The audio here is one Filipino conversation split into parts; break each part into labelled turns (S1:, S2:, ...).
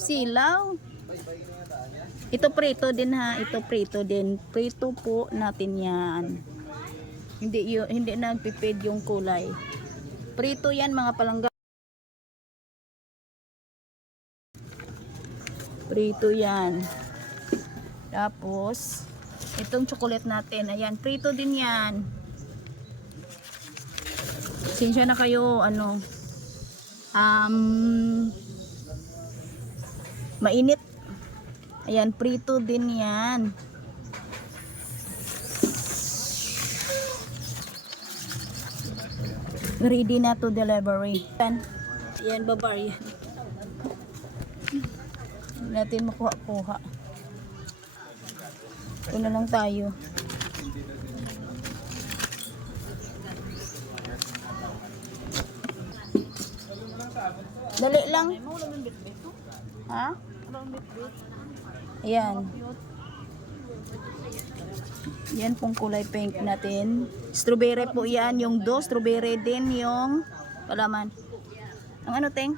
S1: Silaw. Ito prito din ha. Ito prito din. Prito po natin yan. Hindi, yun, hindi nagpipid yung kulay. Prito yan mga palangga. Prito yan. Tapos, itong chocolate natin. Ayan, prito din yan. Sinsya na kayo, ano, um, mainit. Ayan, prito din yan. Ready na to delivery. Yan, yan babar yan. Natin makuha-kuha. Ito na lang tayo. Dali lang. Ha? Ayan. Yan pong kulay pink natin. Strawberry po yan. Yung do, strawberry din yung palaman. Ang ano, Teng?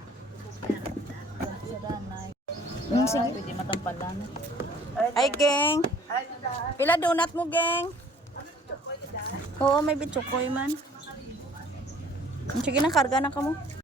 S1: Yung sige. Pwede matampalan. Ay, geng. Pila donut mo, geng? Oo, may bitchokoy man. Sige na, karga na ka mo.